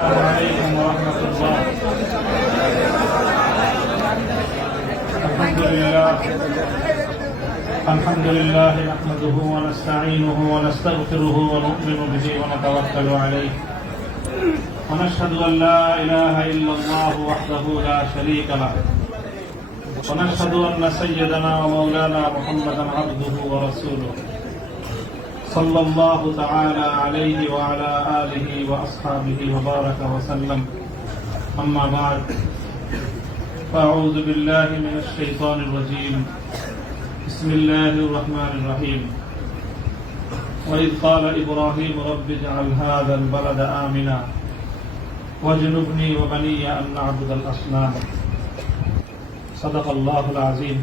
عليكم ورحمة الله. الحمد لله الحمد لله نحمده ونستعينه ونستغفره ونؤمن به ونتوكل عليه. ونشهد أن لا إله إلا الله وحده لا شريك له. ونشهد أن سيدنا ومولانا محمدا عبده ورسوله. صلى الله تعالى عليه وعلى آله وأصحابه وبارك وسلم. أما بعد فأعوذ بالله من الشيطان الرجيم. بسم الله الرحمن الرحيم. وإذ قال إبراهيم رب اجعل هذا البلد آمنا. واجنبني وبني أن نعبد الأصنام. صدق الله العظيم.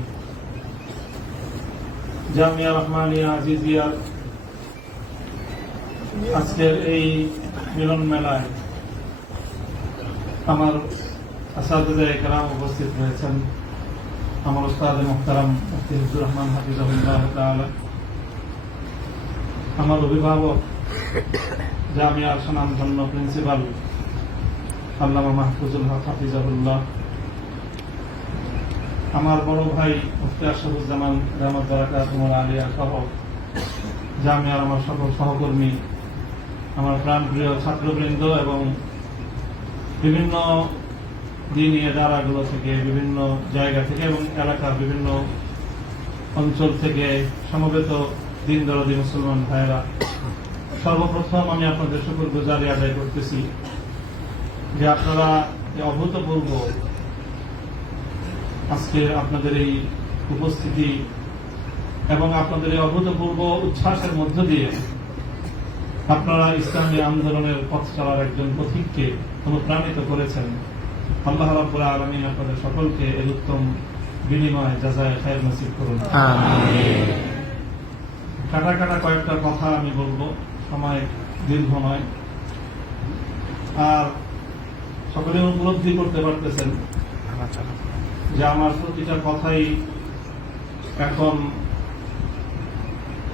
جامعة رحمانية عزيزية আজকের এই মিলন মেলায় আমার আসাদুল্লাহ একরাম উপস্থিত রয়েছেন আমার উস্তাদ মোহতারাম মুফতি হিফজুর রহমান হাফিজাহুল্লাহ আমার অভিভাবক জামিয়ার সুনামধন্য প্রিন্সিপাল আল্লামা মাহফুজুল হক হাফিজাহুল্লাহ। আমার বড় ভাই মুফতি আশরাফুজ্জামান রহমত বারাকাত আলিয়া সহ জামিয়ার আমার সকল সহকর্মী আমার প্রাণপ্রিয় ছাত্রবৃন্দ এবং বিভিন্ন দিন এদারাগুলো থেকে, বিভিন্ন জায়গা থেকে এবং এলাকা, বিভিন্ন অঞ্চল থেকে সমবেত দিন দরদি মুসলমান ভাইরা সর্বপ্রথম আমি আপনাদের শুকুর গুজারি আদায় করতেছি যে আপনারা অভূতপূর্ব আজকে আপনাদের এই উপস্থিতি এবং আপনাদের এই অভূতপূর্ব উচ্ছ্বাসের মধ্য দিয়ে আপনারা ইসলামী আন্দোলনের পথ চলার একজন পথিককে অনুপ্রাণিত করেছেন। আল্লাহ রাব্বুল আলামিন আপনাদের সকলকে এর উত্তম বিনিময় যাজায় খায়ের নসিব করুন। কাটা কাটা কয়েকটা কথা আমি বলব। সময় দীর্ঘ নয়। আর সকলে উপলব্ধি করতে পারতেছেন যে আমার প্রতিটা কথাই এখন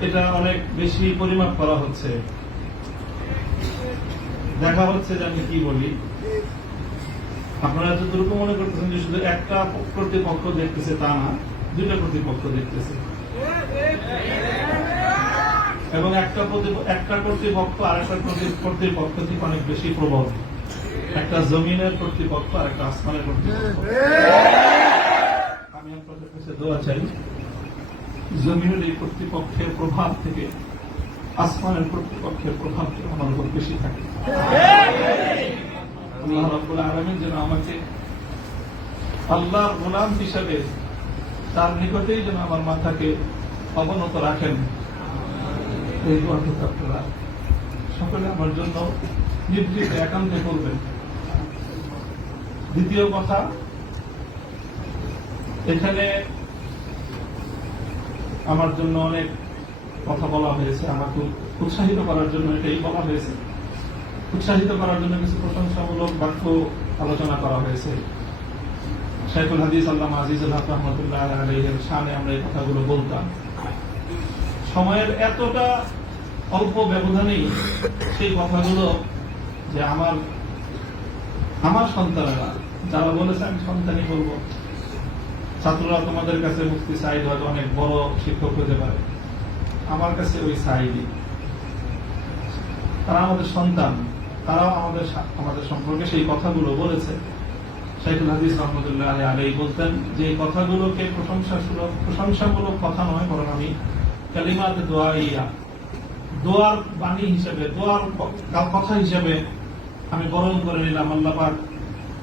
এটা অনেক বেশি পরিমাপ করা হচ্ছে। দেখা হচ্ছে যে আমি কি বলি? আপনারা যতটুকু মনে করতেছেন যে শুধু একটা কর্তৃপক্ষ দেখতেছে তা না, দুইটা কর্তৃপক্ষ দেখতেছে। এবং একটা একটা কর্তৃপক্ষ আর একটা কর্তৃপক্ষ থেকে অনেক বেশি প্রবল। একটা জমিনের কর্তৃপক্ষ আর একটা আসমানের কর্তৃপক্ষ আমি আপনাদের কাছে দোয়া চাই, জমিনের এই কর্তৃপক্ষের প্রভাব থেকে, আসমানের কর্তৃপক্ষের প্রভাব থেকে আমার উপর বেশি থাকে। আল্লাহর গোলাম হিসাবে তার নিকটেই যেন আমার মাথাকে অবনত রাখেন। এই আপনারা সকলে আমার জন্য নির্দিষ্ট একান্তে করবেন দ্বিতীয় কথা, এখানে আমার জন্য অনেক কথা বলা হয়েছে। আমাকে উৎসাহিত করার জন্য এটাই বলা হয়েছে। উৎসাহিত করার জন্য কিছু প্রশংসামূলক বাক্য আলোচনা করা হয়েছে। শাইখুল হাদিস আল্লাহ আজিজুল হক রহমতুল্লাহ সামনে আমরা এই কথাগুলো বলতাম। সময়ের এতটা অল্প ব্যবধানেই সেই কথাগুলো যে আমার আমার সন্তানেরা, যারা বলেছে আমি সন্তানই বলব, ছাত্ররা তোমাদের কাছে মুক্তি সাইড হয়তো অনেক বড় শিক্ষক হতে পারে। আমার কাছে ওই সাইডই তারা আমাদের সন্তান। তারাও আমাদের আমাদের সম্পর্কে সেই কথাগুলো বলেছে। শাইখুল হাদিস রহমতুল্লাহ আলাই বলতেন যে কথাগুলোকে প্রশংসা প্রশংসামূলক কথা নয় বরং আমি কালিমাত দোয়া ইয়া দোয়ার বাণী হিসেবে দোয়ার কথা হিসেবে আমি বরণ করে নিলাম আল্লাহ পাক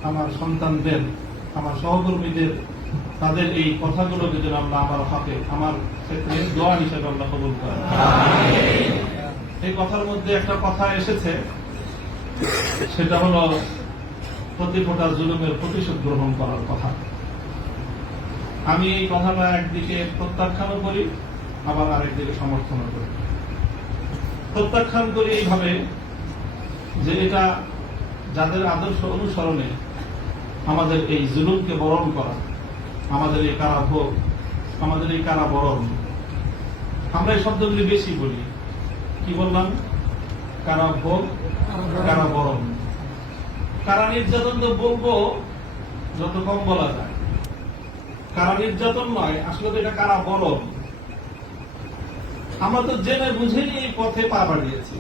আমার সন্তানদের আমার সহকর্মীদের তাদের এই কথাগুলোকে যেন আল্লাহ আমার হাতে আমার ক্ষেত্রে দোয়া হিসেবে আল্লাহ কবুল করেন। এই কথার মধ্যে একটা কথা এসেছে সেটা হলো প্রতি ফোটা জুলুমের প্রতিশোধ গ্রহণ করার কথা। আমি এই কথাটা একদিকে প্রত্যাখ্যানও করি, আবার আরেকদিকে সমর্থনও করি। প্রত্যাখ্যান করি এইভাবে যে এটা যাদের আদর্শ অনুসরণে আমাদের এই জুলুমকে বরণ করা, আমাদের এই কারাভোগ, আমাদের এই কারাবরণ, আমরা এই শব্দগুলি বেশি বলি। কি বললাম? কারাভোগ কারাবরণ কারা বরণ? কারা নির্যাতন তো বলব, যত কম বলা যায়। কারা নির্যাতন নয়, আসলে তো এটা কারা বলন আমরা তো জেনে বুঝেই এই পথে পা বাড়িয়েছি।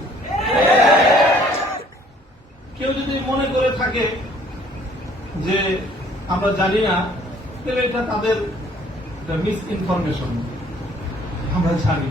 কেউ যদি মনে করে থাকে যে আমরা জানি না, তাহলে এটা তাদের মিস ইনফরমেশন। আমরা জানি।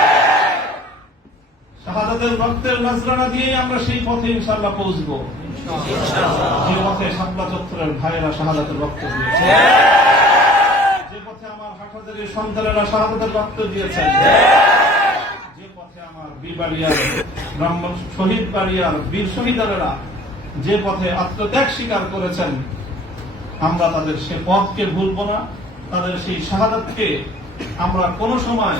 শাহাদাতের রক্তের নজরানা দিয়ে আমরা সেই পথে ইনশাল্লাহ পৌঁছবো। যে পথে শাপলা চত্বরের ভাইয়েরা শাহাদাতের রক্ত দিয়েছে। যে পথে আমার সন্তানেরা শাহাদাতের রক্ত দিয়েছেন যে পথে আমার ব্রাহ্মণ শহীদ বাড়িয়ার বীর শহীদারেরা যে পথে আত্মত্যাগ স্বীকার করেছেন আমরা তাদের সে পথকে ভুলব না। তাদের সেই শাহাদাতকে আমরা কোনো সময়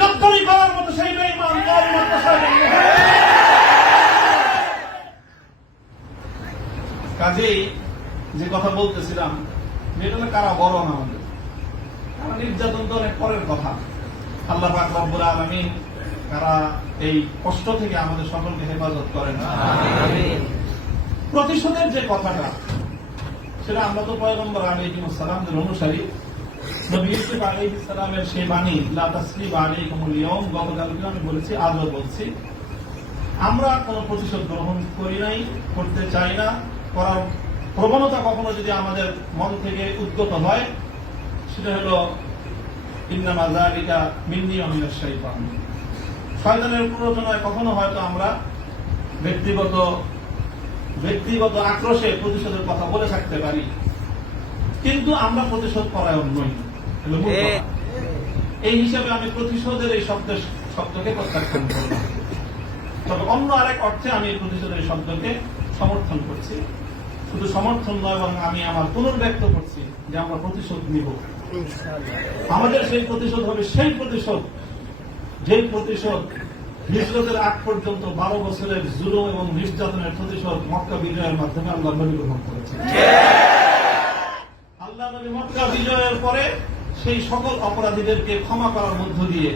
গদ্দারি করার মতো সেই বেঈমান কেয়ামতের শহীদের কাজেই যে কথা বলতেছিলাম যেটা হলো কারা বড় না আমাদের কারা নির্যাতন তো অনেক পরের কথা। আল্লাহ পাক রব্বুল আলামিন কারা এই কষ্ট থেকে আমাদের সকলকে হেফাজত করেন। প্রতিশোধের যে কথাটা, সেটা আমরা তো পয়গম্বর আলাইহিম সালামদের অনুসারী। নবী ইউসুফ আলাইহিস সালামের সেই বাণী, লা তাসলিব আলাইকুমুল ইয়াউম গতকালকে আমি বলেছি, আজও বলছি। আমরা কোনো প্রতিশোধ গ্রহণ করি নাই, করতে চাই না। করার প্রবণতা কখনো যদি আমাদের মন থেকে উদ্গত হয়, সেটা হলো, ইন্নামা যালিকা মিন্নি অমিনাশ শাইতান শয়তানের প্ররোচনায় কখনো হয়তো আমরা ব্যক্তিগত ব্যক্তিগত আক্রোশে প্রতিশোধের কথা বলে থাকতে পারি। কিন্তু আমরা প্রতিশোধ পরায়ণ নই। এই হিসাবে আমি প্রতিশোধের এই শব্দের শব্দকে প্রত্যাখ্যান করলাম। তবে অন্য আরেক অর্থে আমি এই প্রতিশোধের শব্দকে সমর্থন করছি। শুধু সমর্থন নয় বরং আমি আমার পুনর্ব্যক্ত করছি যে আমরা প্রতিশোধ নিব। আমাদের সেই প্রতিশোধ হবে সেই প্রতিশোধ যে প্রতিশোধ হিজরতের আগ পর্যন্ত বারো বছরের জুলুম এবং নির্যাতনের প্রতিশোধ মক্কা বিজয়ের মাধ্যমে আল্লাহ নবী গ্রহণ করেছেন আল্লাহ নবী মক্কা বিজয়ের পরে সেই সকল অপরাধীদেরকে ক্ষমা করার মধ্য দিয়ে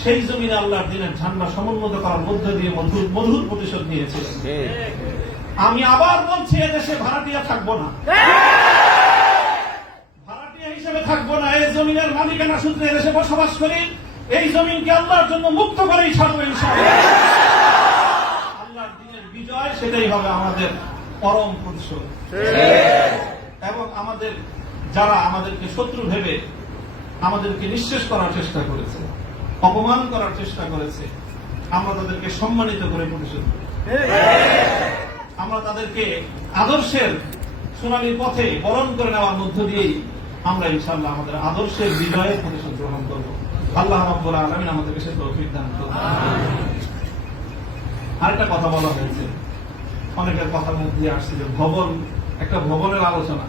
সেই জমিনে আল্লাহর দিনের ঝান্ডা সমুন্নত করার মধ্য দিয়ে মধুর মধুর প্রতিশোধ নিয়েছিলেন। আমি আবার বলছি এদেশে ভাড়াটিয়া থাকব না। ভাড়াটিয়া হিসেবে থাকব না এই জমিনের মালিকানা সূত্রে এদেশে বসবাস করি। এই জমিনকে আল্লাহর জন্য মুক্ত করেই ছাড়বো আল্লাহর দিনের বিজয় সেটাই হবে আমাদের পরম প্রতিশোধ। এবং আমাদের যারা আমাদেরকে শত্রু ভেবে আমাদেরকে নিঃশেষ করার চেষ্টা করেছে, অপমান করার চেষ্টা করেছে। আমরা তাদেরকে সম্মানিত করে প্রতিশোধ। আমরা তাদেরকে আদর্শের সোনালী পথে বরণ করে নেওয়ার মধ্য দিয়েই আমরা ইনশাল্লাহ আমাদের আদর্শের বিজয়ের প্রতিশোধ গ্রহণ করব। আল্লাহ রব্বুল আলমিন আমাদেরকে সে তৌফিক দান করুন। আরেকটা কথা বলা হয়েছে। অনেকের কথার মধ্যে আসছে যে ভবন, একটা ভবনের আলোচনা।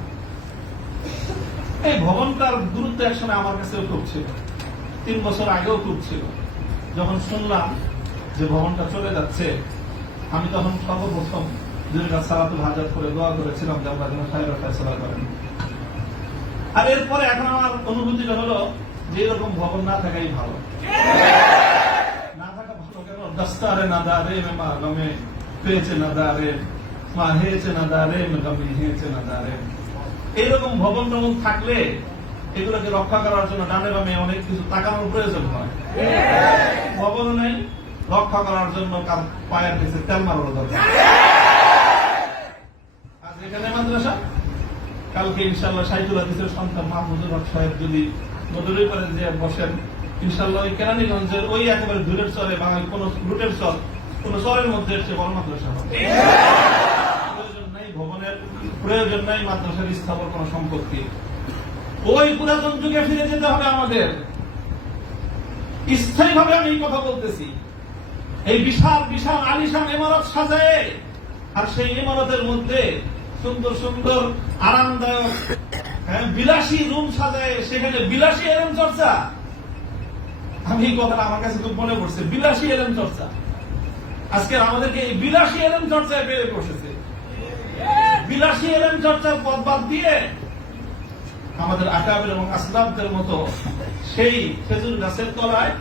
এই ভবনটার গুরুত্ব একসময় আমার কাছেও খুব ছিল। তিন বছর আগেও খুব ছিল। যখন শুনলাম যে ভবনটা চলে যাচ্ছে, আমি তখন সর্বপ্রথম কাজ সালাতুল হাজার করে দোয়া করেছিলাম যে আল্লাহ যেন খায়ের ফেসলা করেন। আর এরপরে এখন আমার অনুভূতিটা হলো, যে এরকম ভবন না থাকাই ভালো। না থাকা ভালো কেন? দস্তারে না দারে মে গমে, পেয়েছে না দারে, মা হেয়েছে না দারে গমে, হেয়েছে না দারে। এইরকম ভবন টবন থাকলে এগুলোকে রক্ষা করার জন্য ডানে বামে অনেক কিছু তাকানোর প্রয়োজন হয়। ভবন নেই, রক্ষা করার জন্য কার পায়ের নিচে তেল মারানো দরকার। আজ এখানে মাদ্রাসা, কালকে ইনশাল্লাহ সাইদুল হাদিসের সন্তান মাহমুদুর সাহেব যদি করে যে বসেন, ইনশাল্লাহ ওই কেরানীগঞ্জের ওই একেবারে দূরের চরে বা কোন রুটের চর, কোন চরের মধ্যে সে বড় মাদ্রাসা হবে। ভবনের প্রয়োজন নাই মাদ্রাসার স্থাপন কোন সম্পত্তি। ওই পুরাতন যুগে ফিরে যেতে হবে আমাদের। স্থায়ীভাবে আমি এই কথা বলতেছি। এই বিশাল বিশাল আলিশান ইমারত সাজায় আর সেই ইমারতের মধ্যে সুন্দর সুন্দর আরামদায়ক হ্যাঁ, বিলাসী রুম সাজায় সেখানে বিলাসী এরম চর্চা। আমি এই কথাটা আমার কাছে খুব মনে পড়ছে বিলাসী এরম চর্চা। আজকে আমাদেরকে এই বিলাসী এরম চর্চায় বেড়ে বসেছে। বিলাসী এরম চর্চার পথ বাদ দিয়ে আমাদের আকাবের এবং আসলাবদের মতো সেই খেজুর গাছের তলায়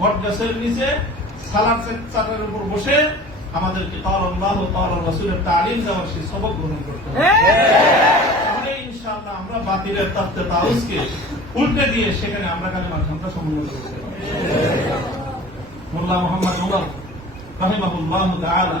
বট গাছের নিচে সালাদ চাটার উপর বসে আমাদেরকে আল্লাহ রসুলের তালিম দেওয়ার সেই সবক গ্রহণ করতে হবে তাহলে ইনশাআল্লাহ আমরা বাতিলের তত্ত্বে তাউসকে উল্টে দিয়ে সেখানে আমরা কালে মাধ্যমটা সমন্বয় করতে পারব। মোল্লা মোহাম্মদ উমর রহিমাহুল্লাহ তাআলা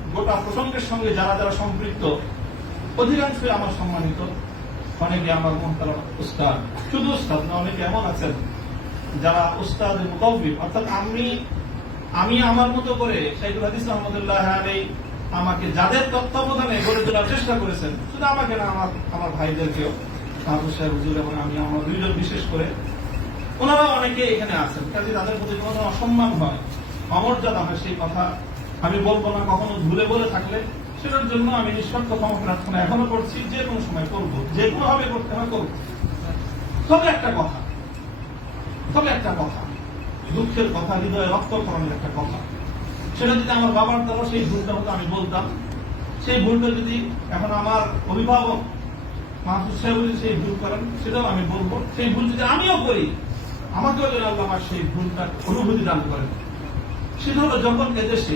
গোটা প্রসঙ্গের সঙ্গে যারা যারা সম্পৃক্ত, অধিকাংশই আমার সম্মানিত। অনেকে আমার মহতারা উস্তাদ, শুধু উস্তাদ না, অনেকে এমন আছেন যারা উস্তাদ মুতাবিব অর্থাৎ আমি আমি আমার মতো করে শাইখুল হাদিস রহমতুল্লাহ আলী আমাকে যাদের তত্ত্বাবধানে গড়ে তোলার চেষ্টা করেছেন, শুধু আমাকে না, আমার আমার ভাইদেরকেও, মাহবুব সাহেব, হুজুর এবং আমি, আমার দুইজন বিশেষ করে ওনারা অনেকে এখানে আছেন। কাজে তাদের প্রতি কোনো অসম্মান হয়, অমর্যাদা হয় সেই কথা আমি বলব না কখনো ভুলে বলে থাকলে, সেটার জন্য আমি নিঃস্বার্থ ক্ষমা প্রার্থনা এখনও করছি, যে কোনো সময় করব, যে কোনো ভাবে করতে হয় করব। তবে একটা কথা, তবে একটা কথা, দুঃখের কথা, হৃদয়ে রক্তকরণের একটা কথা। সেটা যদি আমার বাবার দ্বারা সেই ভুলটা হতো, আমি বলতাম। সেই ভুলটা যদি এখন আমার অভিভাবক মাহফুজ সাহেব যদি সেই ভুল করেন, সেটাও আমি বলব। সেই ভুল যদি আমিও করি, আমাকেও যেন আল্লাহ আমার সেই ভুলটা অনুভূতি দান করেন। সেটা হলো যখন এদেশে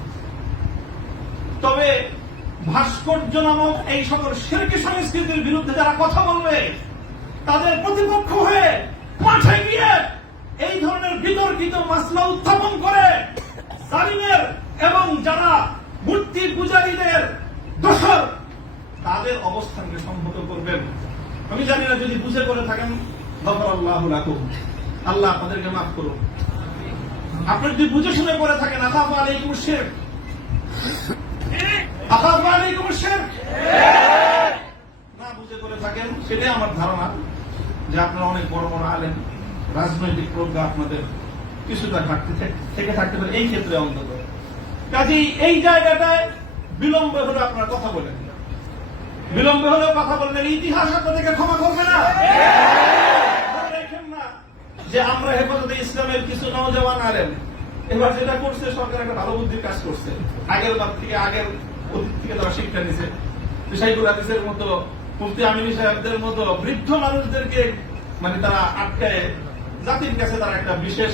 তবে ভাস্কর্য নামক এই সকল শিল্পী সংস্কৃতির বিরুদ্ধে যারা কথা বলবে, তাদের প্রতিপক্ষ হয়ে মাঠে গিয়ে এই ধরনের বিতর্কিত মাসলা উত্থাপন করে জালিমের এবং যারা মূর্তি পূজারীদের দোষর, তাদের অবস্থানকে সম্মত করবেন। আমি জানি না যদি বুঝে করে থাকেন, গফর আল্লাহ লাকুম। আল্লাহ আপনাদেরকে মাফ করুন। আপনি যদি বুঝে শুনে করে থাকেন আকাফ আলাইকুম শেখ। সেটাই আমার ধারণা যে আপনারা অনেক বড় বড় আলেন রাজনৈতিক প্রজ্ঞা আপনাদের কিছুটা ঘাটতি থেকে থাকতে পারে, এই ক্ষেত্রে অন্তত। কাজেই এই জায়গাটায় বিলম্ব হলে আপনারা কথা বলেন বিলম্ব হলেও কথা বললেন ইতিহাস আপনাদেরকে ক্ষমা করবে না। যে আমরা হেফাজতে ইসলামের কিছু নওজওয়ান আলেন এবার যেটা করছে, সরকার একটা ভালো বুদ্ধির কাজ করছে। আগের বার থেকে আগের অতীত থেকে তারা শিক্ষা নিছে শাইকুল হাদিসের মতো মুফতি আমিনী সাহেবদের মতো বৃদ্ধ মানুষদেরকে মানে তারা আটকায়। জাতির কাছে তারা একটা বিশেষ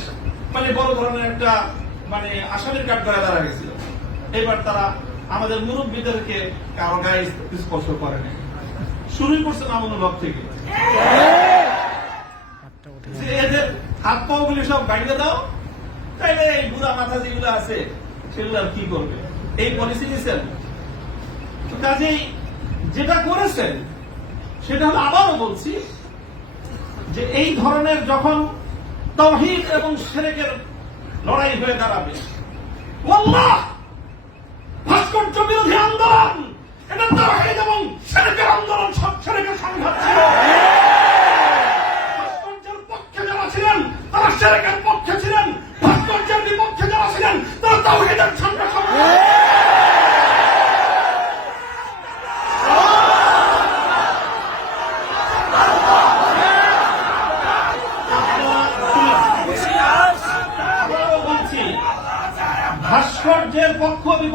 মানে বড় ধরনের একটা মানে আসামির কাঠ করে দাঁড়া গেছিল। এবার তারা আমাদের মুরব্বীদেরকে কারও গায়ে স্পর্শ করেনি শুরুই করছে মামুনুল থেকে। যে এদের হাত পাও গুলি সব ভাঙে দাও, তাইলে এই বুড়া মাথা যেগুলো আছে, সেগুলো কি করবে? এই পলিসি নিয়েছেন তো কাজেই যেটা করেছেন, সেটা হলো আবারও বলছি যে এই ধরনের যখন তহিদ এবং সেরেকের লড়াই হয়ে দাঁড়াবে ভাস্কর্য বিরোধী আন্দোলন! এটা তহিদ এবং সেরেকের আন্দোলন সব সেরেকের সংঘাত ছিল। ভাস্কর্যের পক্ষে যারা ছিলেন, তারা সেরেকের পক্ষে ছিলেন। ভাস্কর্যের বিপক্ষে যারা ছিলেন, তারা তহিদের সঙ্গে সংঘাত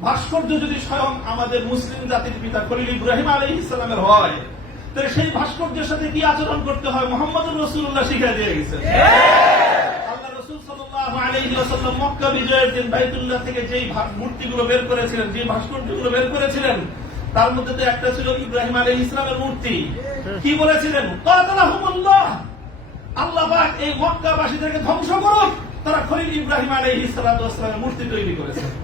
ভাস্কর্য যদি স্বয়ং আমাদের মুসলিম জাতির পিতা খলিল ইব্রাহিম আলী ইসলামের হয়, তাহলে সেই ভাস্কর্যের সাথে কি আচরণ করতে হয়? মোহাম্মদ রসুল্লাহ শিখে দিয়ে গেছে। ইসলামের ধ্বংস করুক। তারা খলিল ইব্রাহিম সালাতু ওয়াসসালামের মূর্তি তৈরি করেছে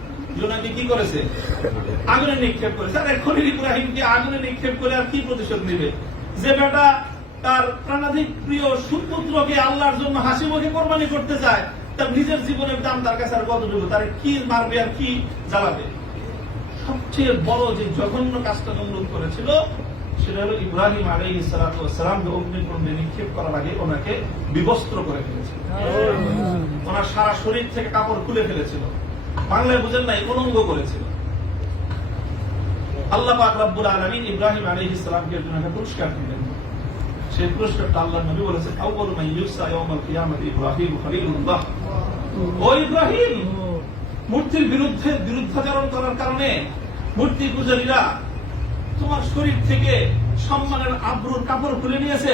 যে ওনাকে কি করেছে? আগুনে নিক্ষেপ করেছে। আর খলিল ইব্রাহিমকে আগুনে নিক্ষেপ করে আর কি প্রতিশোধ নিবে? যে বেটা তার প্রাণাধিক প্রিয় সুপুত্রকে আল্লাহর জন্য হাসি মুখে কোরবানি করতে চায় তার নিজের জীবনের দাম তার কাছে আর কতটুকু তার কি মারবে আর কি জ্বালাবে? সবচেয়ে বড় যে জঘন্য কাজটা নমরুদ করেছিল সেটা হলো ইব্রাহিম সালামকে অগ্নিকুণ্ডে নিক্ষেপ করার আগে ওনাকে বিবস্ত্র করে ফেলেছিল। ওনার সারা শরীর থেকে কাপড় খুলে ফেলেছিল। বাংলায় বুঝেন নাই উলঙ্গ করেছিল আল্লাহ পাক রব্বুল আলামিন ইব্রাহিম আলাইহিস সালামকে একজন একটা পুরস্কার দিলেন। সেই পুরস্কারটা আল্লাহ নবী মূর্তির বিরুদ্ধে বিরুদ্ধাচরণ করার কারণে মূর্তি পূজারীরা তোমার শরীর থেকে সম্মানের আব্রুর কাপড় খুলে নিয়েছে।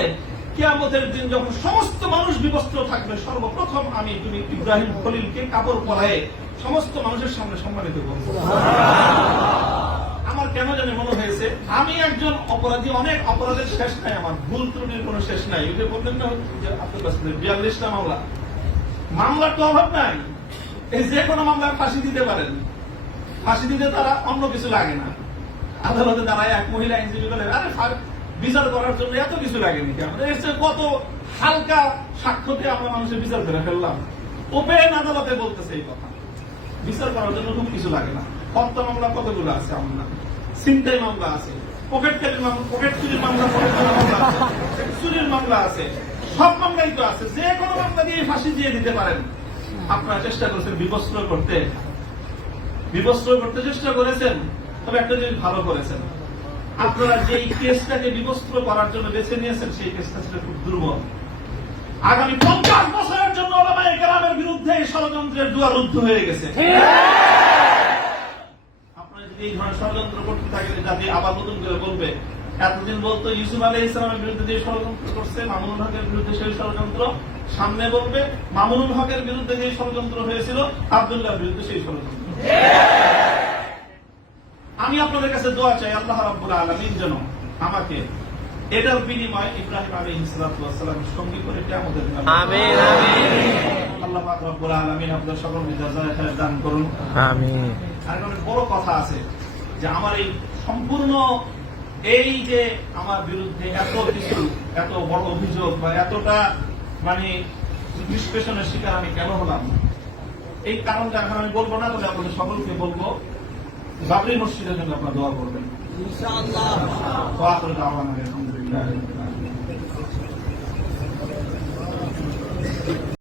কিয়ামতের দিন যখন সমস্ত মানুষ বিবস্ত্র থাকবে, সর্বপ্রথম আমি তুমি ইব্রাহিম খলিলকে কাপড় পরায়ে সমস্ত মানুষের সামনে সম্মানিত করব। আমার কেন জানি মনে হয়েছে, আমি একজন অপরাধী, অনেক অপরাধের শেষ নাই আমার, ভুল ত্রুটির কোনো শেষ নাই। ওই বললেন না যে আব্দুল কাসিম বিয়াল্লিশটা মামলা, মামলার তো অভাব নাই। এই যে কোনো মামলায় ফাঁসি দিতে পারেন। ফাঁসি দিতে তারা অন্য কিছু লাগে না। আদালতে দাঁড়ায় এক মহিলা আইনজীবী বলে আরে বিচার করার জন্য এত কিছু লাগেনি এর চেয়ে কত হালকা সাক্ষ্যতে আমরা মানুষের বিচার করে ফেললাম? ওপেন আদালতে বলতেছে এই কথা। বিচার করার জন্য খুব কিছু লাগে না। হত্যা মামলা কতগুলো আছে আমরা? চিন্তাই মামলা আছে। পকেট মামলা পকেট চুরির মামলা চুরির মামলা আছে। সব মামলাই তো আছে। যে কোনো মামলা দিয়ে ফাঁসি দিয়ে দিতে পারেন। আপনারা চেষ্টা বিবস্ত্র করতে। বিবস্ত্র করতে চেষ্টা করেছেন, তবে একটা জিনিস ভালো করেছেন। আপনারা যেই কেসটাকে বিবস্ত্র করার জন্য বেছে নিয়েছেন, সেই কেসটা ছিল খুব দুর্বল। আগামী পঞ্চাশ বছরের জন্য ওলামায়ে কেরামের বিরুদ্ধে এই ষড়যন্ত্রের দুয়ার রুদ্ধ হয়ে গেছে। আপনারা যদি এই ধরনের ষড়যন্ত্র করতে থাকেন আবার নতুন করে বলবে এতদিন বলতো ইউসুফ বিরুদ্ধে যে ষড়যন্ত্র করছে হকের বিরুদ্ধে সেই ষড়যন্ত্র। সামনে বলবে হকের বিরুদ্ধে যে ষড়যন্ত্র হয়েছিল, আবদুল্লাহর বিরুদ্ধে সেই ষড়যন্ত্র। আমি আপনাদের কাছে দোয়া চাই, আল্লাহ রাব্বুল আলামিন যেন আমাকে এটার বিনিময় ইব্রাহিম আলী ইসলাতামের সঙ্গী করে কেমতের দিন আমিন আমিন। আল্লাহ পাক রব্বুল আলামিন আপনাদের সকলকে জাযায়ে খায়ের দান করুন। আমিন। আর বড় কথা আছে যে আমার এই সম্পূর্ণ এই যে আমার বিরুদ্ধে এত কিছু এত বড় অভিযোগ বা এতটা মানে নিষ্পেষণের শিকার আমি কেন হলাম? এই কারণটা এখন আমি বলব না তবে আপনাদের সকলকে বলব বাবরি মসজিদের জন্য আপনার দোয়া করবেন। দোয়া করে দাওয়া Amen.